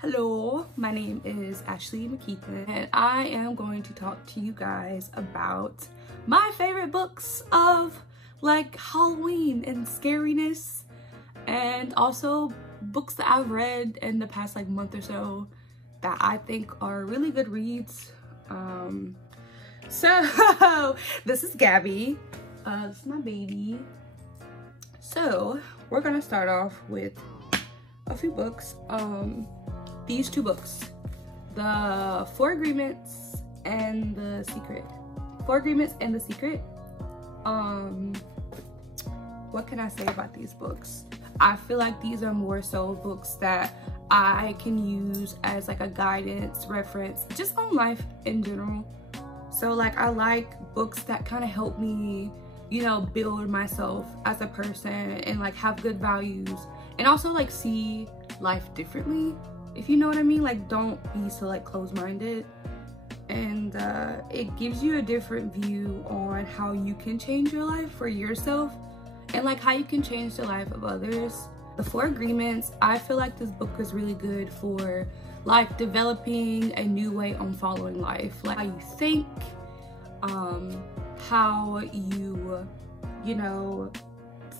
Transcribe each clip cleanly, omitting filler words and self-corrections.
Hello, my name is Ashley Makita, and I am going to talk to you guys about my favorite books of like Halloween and scariness, and also books that I've read in the past like month or so that I think are really good reads. So this is Gabby. This is my baby. So we're gonna start off with a few books. These two books, the Four Agreements and The Secret. Four Agreements and The Secret. What can I say about these books? I feel like these are more so books that I can use as like a guidance reference just on life in general. So like I like books that kind of help me, you know, build myself as a person and like have good values, and also like see life differently, if you know what I mean. Like don't be so like closed-minded, and it gives you a different view on how you can change your life for yourself and like how you can change the life of others. The Four Agreements, I feel like this book is really good for like developing a new way on following life, like how you think, how you know,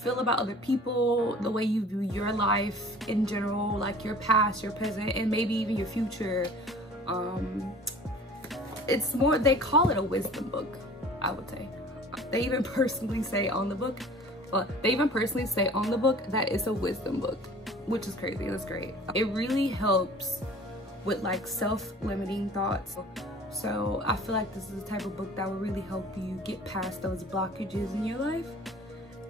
feel about other people, the way you view your life in general, like your past, your present, and maybe even your future. It's more, they call it a wisdom book, I would say. They even personally say on the book, that it's a wisdom book, which is crazy. That's great. It really helps with like self-limiting thoughts. So I feel like this is the type of book that will really help you get past those blockages in your life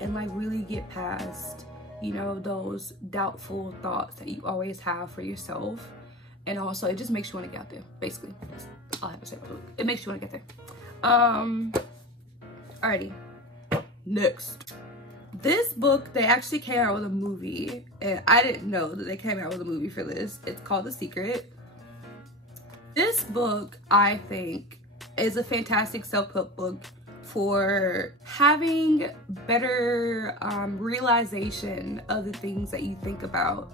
and like really get past, you know, those doubtful thoughts that you always have for yourself. And also it just makes you want to get out there, basically. That's all I have to say about the book. It makes you want to get there. Alrighty, next. This book, they actually came out with a movie, and I didn't know that they came out with a movie for this. It's called The Secret. This book, I think, is a fantastic self-help book for having better realization of the things that you think about,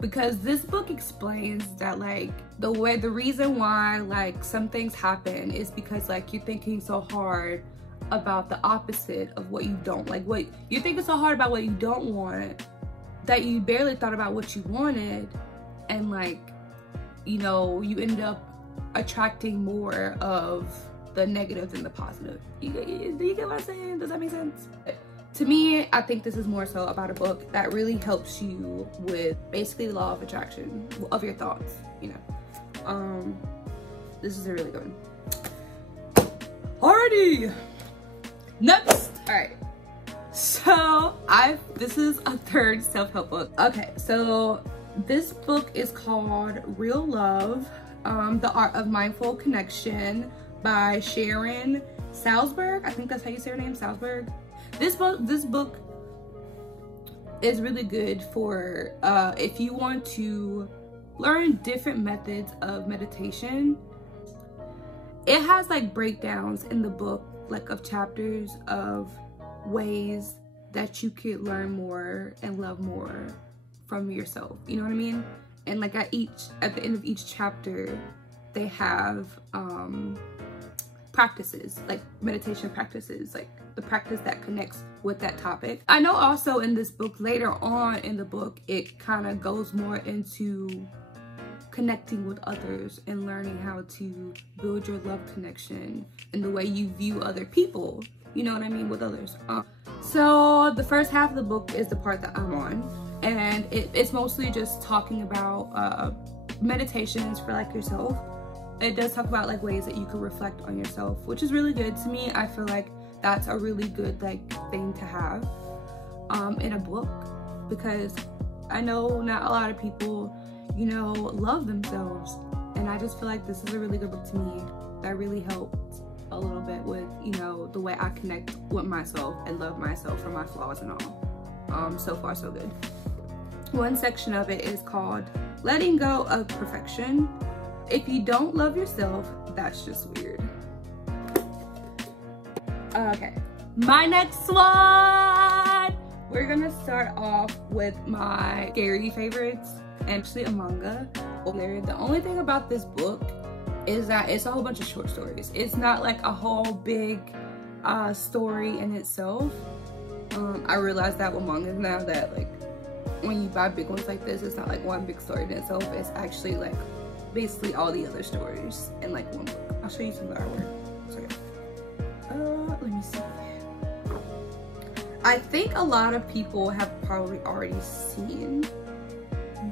because this book explains that like the reason why like some things happen is because like you're thinking so hard about the opposite of what you don't like. What you're thinking so hard about what you don't want that you barely thought about what you wanted, and like, you know, you end up attracting more of the negative than the positive. Do you get what I'm saying? Does that make sense? To me, I think this is more so about a book that really helps you with basically the law of attraction of your thoughts, you know. This is a really good one. Alrighty, next. All right, so this is a third self-help book. Okay, so this book is called Real Love, The Art of Mindful Connection by Sharon Salzberg. I think that's how you say her name, Salzberg. This book is really good for if you want to learn different methods of meditation. It has like breakdowns in the book, like of chapters of ways that you could learn more and love more from yourself, you know what I mean? And like at the end of each chapter, they have practices, like meditation practices, like the practice that connects with that topic. I know also in this book, later on in the book, it kind of goes more into connecting with others and learning how to build your love connection and the way you view other people, you know what I mean, with others. So the first half of the book is the part that I'm on, and it's mostly just talking about meditations for like yourself. It does talk about like ways that you can reflect on yourself, which is really good to me. I feel like that's a really good like thing to have in a book, because I know not a lot of people, you know, love themselves, and I just feel like this is a really good book to me that really helped a little bit with, you know, the way I connect with myself and love myself for my flaws and all. So far so good. One section of it is called Letting Go of Perfection. If you don't love yourself, that's just weird. Okay, my next one, we're gonna start off with my scary favorites, actually a manga. The only thing about this book is that it's a whole bunch of short stories. It's not like a whole big story in itself. I realized that with mangas now, that like when you buy big ones like this, it's not like one big story in itself. It's actually like basically all the other stories in like one book. I'll show you some of the artwork. So yeah. Let me see. I think a lot of people have probably already seen.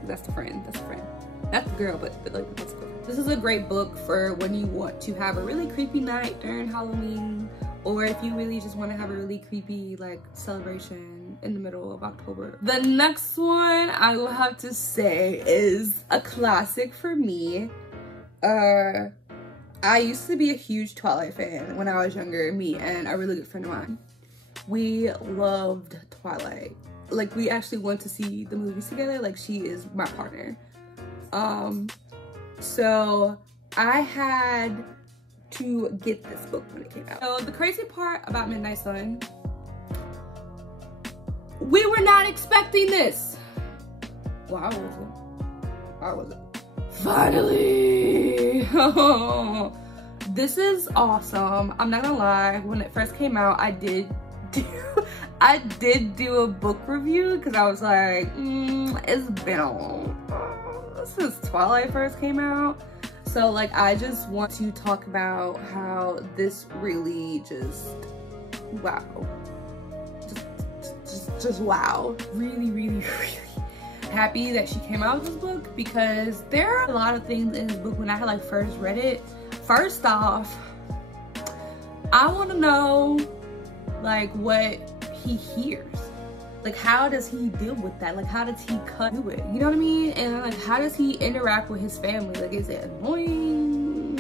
That's the friend. That's the friend. Not the girl, but like that's good. This is a great book for when you want to have a really creepy night during Halloween, or if you really just want to have a really creepy like celebration in the middle of October. The next one I will have to say is a classic for me. I used to be a huge Twilight fan when I was younger. Me and a really good friend of mine, we loved Twilight. Like, we actually went to see the movies together. Like, she is my partner. So I had to get this book when it came out. So the crazy part about Midnight Sun, we were not expecting this. Why was it? Why was it? Finally! This is awesome. I'm not gonna lie, when it first came out, I did do a book review because I was like, it's been a long since Twilight first came out. So like, I just want to talk about how this really just, wow. Just wow. Really, really, really happy that she came out with this book, because there are a lot of things in this book when I had like first read it. First off, I want to know like what he hears. Like, how does he deal with that? Like, how does he cut through it? You know what I mean? And like, how does he interact with his family? Like, is it annoying?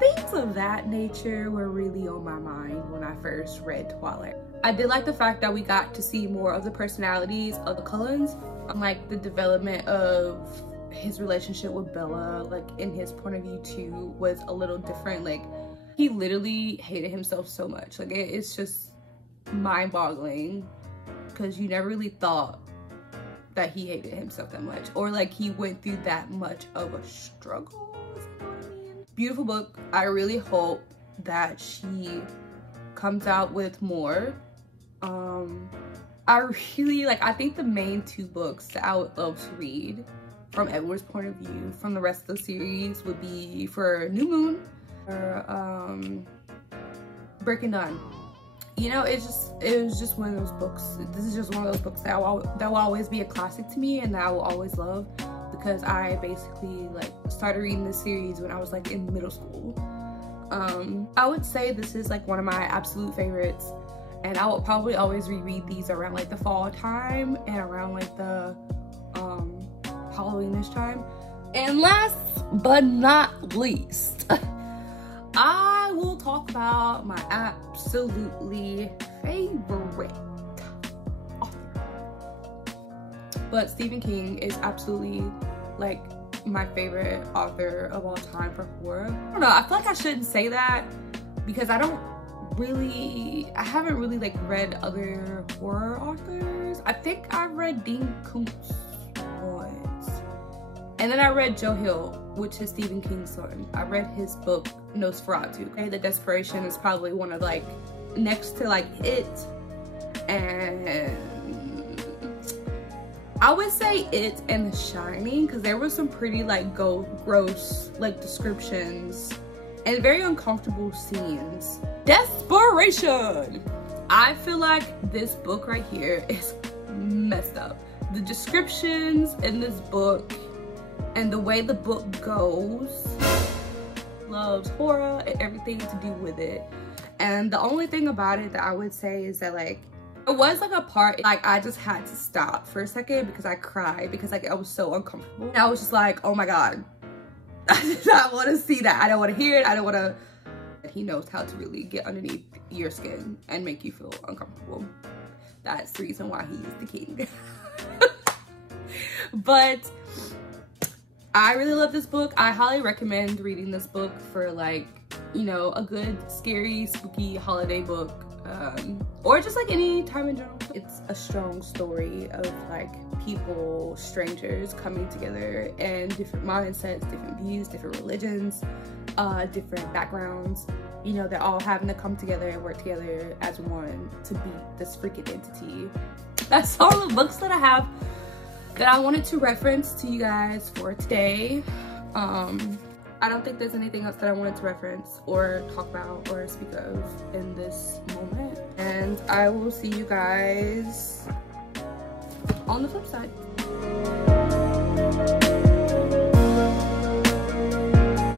Things of that nature were really on my mind when I first read Twilight. I did like the fact that we got to see more of the personalities of the Cullens, like the development of his relationship with Bella, like in his point of view too, was a little different. Like, he literally hated himself so much. Like, it's just mind-boggling, because you never really thought that he hated himself that much, or like he went through that much of a struggle. You know what I mean? Beautiful book. I really hope that she comes out with more. I really like, I think the main two books that I would love to read from Edward's point of view from the rest of the series would be for New Moon or Breaking Dawn. You know, it was just one of those books. This is just one of those books that will always be a classic to me, and that I will always love, because I basically like started reading this series when I was like in middle school. I would say this is like one of my absolute favorites, and I will probably always reread these around like the fall time and around like the Halloweenish time. And last but not least, I will talk about my absolutely favorite author. But Stephen King is absolutely like my favorite author of all time for horror. I don't know, I feel like I shouldn't say that, because I haven't really like read other horror authors. I think I've read Dean Koontz once. And then I read Joe Hill, which is Stephen King's son. I read his book, Nosferatu. Okay, The Desperation is probably one of like, next to like It, and I would say It and The Shining, because there were some pretty like gross like descriptions and very uncomfortable scenes. Desperation! I feel like this book right here is messed up. The descriptions in this book and the way the book goes, loves horror and everything to do with it. And the only thing about it that I would say is that like, it was like a part, like I just had to stop for a second because I cried, because like I was so uncomfortable. And I was just like, oh my God, I did not want to see that. I don't want to hear it. I don't want to. He knows how to really get underneath your skin and make you feel uncomfortable. That's the reason why he is the king. But I really love this book. I highly recommend reading this book for like, you know, a good scary, spooky holiday book. or just like any time in general. It's a strong story of like people, strangers coming together and different mindsets, different views, different religions, different backgrounds. You know, they're all having to come together and work together as one to beat this freaking entity. That's all the books that I have that I wanted to reference to you guys for today. I don't think there's anything else that I wanted to reference or talk about or speak of in this moment. And I will see you guys on the flip side.